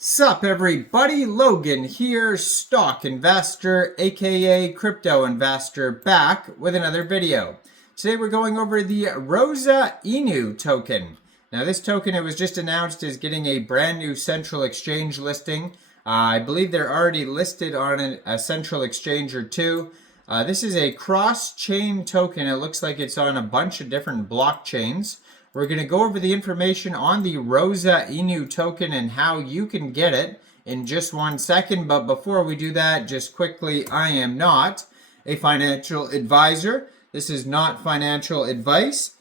Sup everybody, Logan here, stock investor aka crypto investor, back with another video. Today we're going over the Rosa Inu token. Now this token, it was just announced as getting a brand new central exchange listing. I believe they're already listed on a central exchange or two. This is a cross-chain token. It looks like it's on a bunch of different blockchains. We're going to go over the information on the Rosa Inu token and how you can get it in just 1 second. But before we do that, just quickly, I am not a financial advisor. This is not financial advice.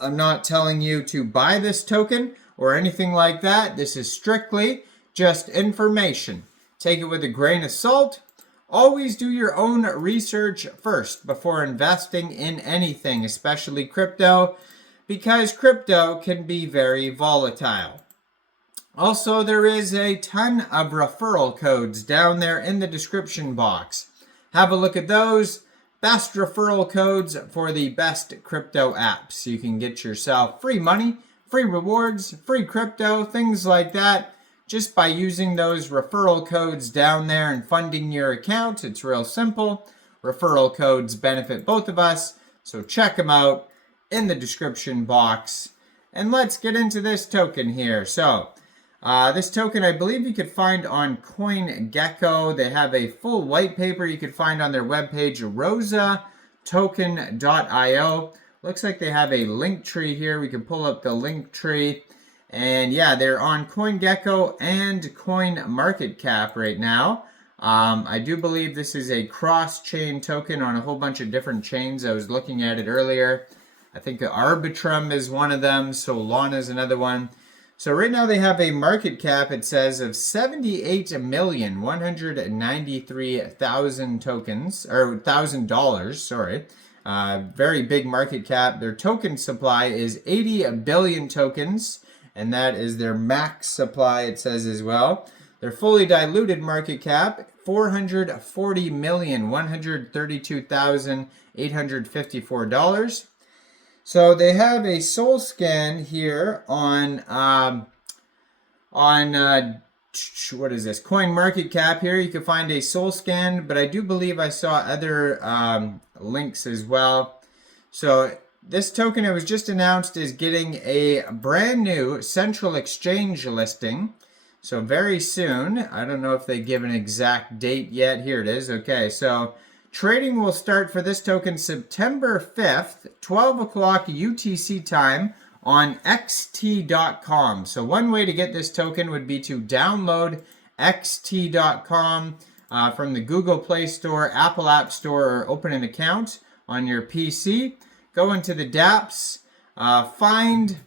I'm not telling you to buy this token or anything like that. This is strictly just information. Take it with a grain of salt. Always do your own research first before investing in anything, especially crypto, because crypto can be very volatile. Also, there is a ton of referral codes down there in the description box. Have a look at those. Best referral codes for the best crypto apps. You can get yourself free money, free rewards, free crypto, things like that, just by using those referral codes down there and funding your account. It's real simple. Referral codes benefit both of us, so check them out in the description box. And let's get into this token here. So this token, I believe you could find on CoinGecko. They have a full white paper you could find on their webpage, rosatoken.io. Looks like they have a link tree here. We can pull up the link tree. And yeah, they're on CoinGecko and CoinMarketCap right now. I do believe this is a cross-chain token on a whole bunch of different chains. I was looking at it earlier. I think Arbitrum is one of them. Solana is another one. So right now they have a market cap, it says, of 78,193,000 tokens, or $1,000, sorry. Very big market cap. Their token supply is 80 billion tokens, and that is their max supply, it says as well. Their fully diluted market cap, 440,132,854 So they have a soul scan here on what is this? CoinMarketCap here. You can find a soul scan, but I do believe I saw other links as well. So this token, it was just announced, is getting a brand new central exchange listing. So very soon. I don't know if they give an exact date yet. Here it is. Okay, so trading will start for this token September 5th, 12 o'clock UTC time on xt.com. So one way to get this token would be to download xt.com from the Google Play Store, Apple App Store, or open an account on your PC. Go into the dApps, find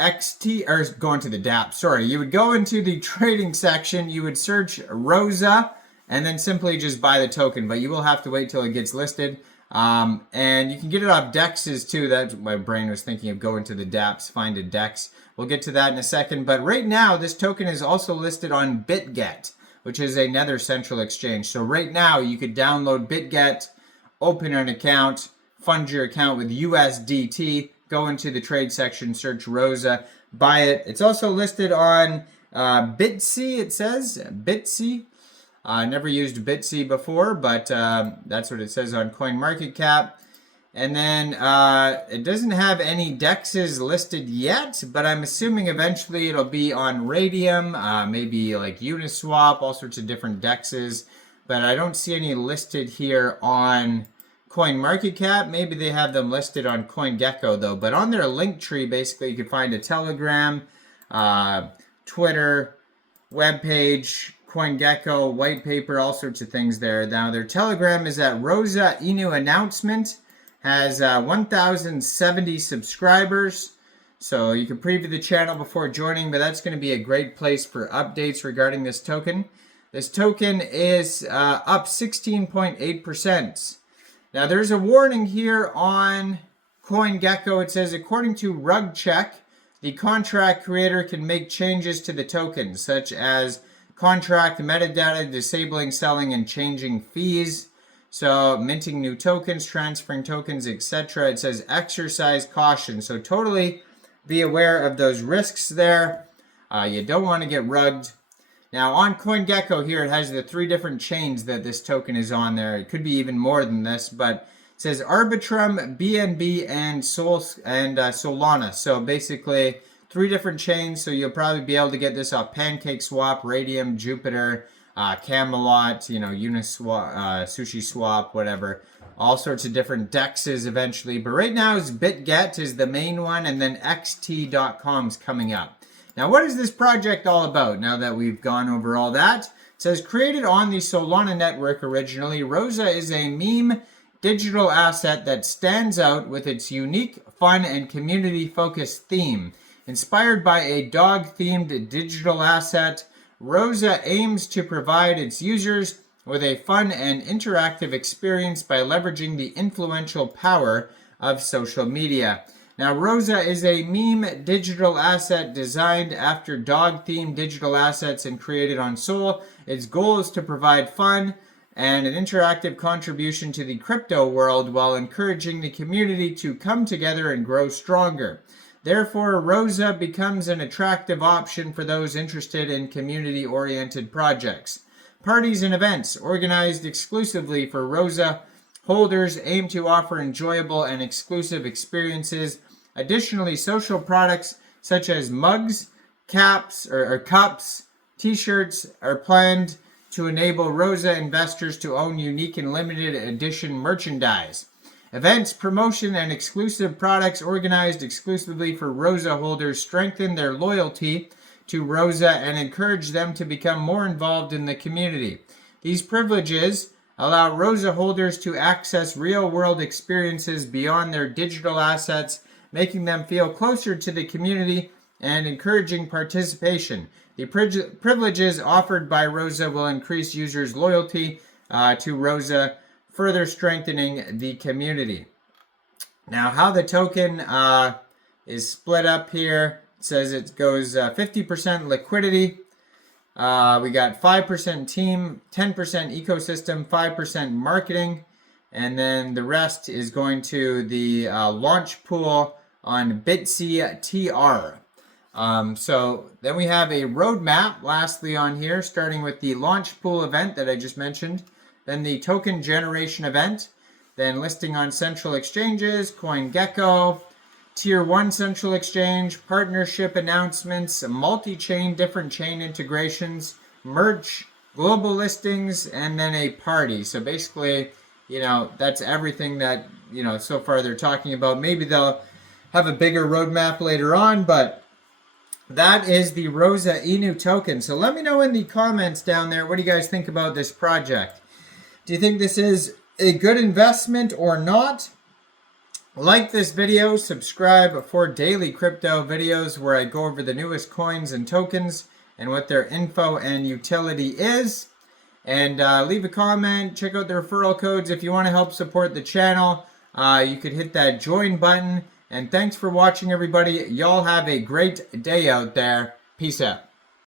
XT, or go into the dApps, sorry. You would go into the trading section, you would search Rosa, and then simply just buy the token, but you will have to wait till it gets listed. And you can get it off DEXs too. That's what my brain was thinking of, going to the dApps, find a DEX. We'll get to that in a second. But right now, this token is also listed on Bitget, which is another central exchange. So right now, you could download Bitget, open an account, fund your account with USDT, go into the trade section, search Rosa, buy it. It's also listed on BitC, it says, BitC. I never used BitC before, but that's what it says on CoinMarketCap. And then it doesn't have any DEXs listed yet, but I'm assuming eventually it'll be on Radium, maybe like Uniswap, all sorts of different DEXs. But I don't see any listed here on CoinMarketCap. Maybe they have them listed on CoinGecko though. But on their link tree, basically, you can find a Telegram, Twitter, webpage, CoinGecko, white paper, all sorts of things there. Now their Telegram is at Rosa Inu Announcement, has 1,070 subscribers. So you can preview the channel before joining, but that's going to be a great place for updates regarding this token. This token is up 16.8%. Now there's a warning here on CoinGecko. It says, according to RugCheck, the contract creator can make changes to the token, such as contract metadata, disabling, selling, and changing fees. So minting new tokens, transferring tokens, etc. It says exercise caution. So totally be aware of those risks there. You don't want to get rugged. Now on CoinGecko here, it has the 3 different chains that this token is on there. It could be even more than this, but it says Arbitrum, BNB, and Solana. So basically 3 different chains. So you'll probably be able to get this off PancakeSwap, Radium, Jupiter, Camelot, Uniswap, SushiSwap, whatever. All sorts of different dexes eventually. But right now is Bitget is the main one, and then xt.com is coming up. Now, what is this project all about now that we've gone over all that? It says, created on the Solana network originally, Rosa is a meme digital asset that stands out with its unique, fun, and community-focused theme. Inspired by a dog-themed digital asset, Rosa aims to provide its users with a fun and interactive experience by leveraging the influential power of social media. Now, Rosa is a meme digital asset designed after dog-themed digital assets and created on Sol. Its goal is to provide fun and an interactive contribution to the crypto world while encouraging the community to come together and grow stronger. Therefore, Rosa becomes an attractive option for those interested in community-oriented projects. Parties and events organized exclusively for Rosa holders aim to offer enjoyable and exclusive experiences. Additionally, social products such as mugs, caps, or cups, t-shirts are planned to enable Rosa investors to own unique and limited edition merchandise. Events, promotion, and exclusive products organized exclusively for Rosa holders strengthen their loyalty to Rosa and encourage them to become more involved in the community. These privileges allow Rosa holders to access real-world experiences beyond their digital assets, making them feel closer to the community and encouraging participation. The privileges offered by Rosa will increase users' loyalty to Rosa, further strengthening the community. Now, how the token is split up here, it says it goes 50% liquidity. We got 5% team, 10% ecosystem, 5% marketing, and then the rest is going to the launch pool on BitgetTR. So then we have a roadmap lastly on here, starting with the launch pool event that I just mentioned, then the token generation event, then listing on central exchanges, CoinGecko, Tier 1 central exchange, partnership announcements, multi-chain, different chain integrations, merch, global listings, and then a party. So basically, that's everything that, so far they're talking about. Maybe they'll have a bigger roadmap later on, but that is the Rosa Inu token. So let me know in the comments down there, what do you guys think about this project? Do you think this is a good investment or not? Like this video, subscribe for daily crypto videos where I go over the newest coins and tokens and what their info and utility is. And leave a comment, check out the referral codes. If you want to help support the channel, you could hit that join button. And thanks for watching, everybody. Y'all have a great day out there. Peace out.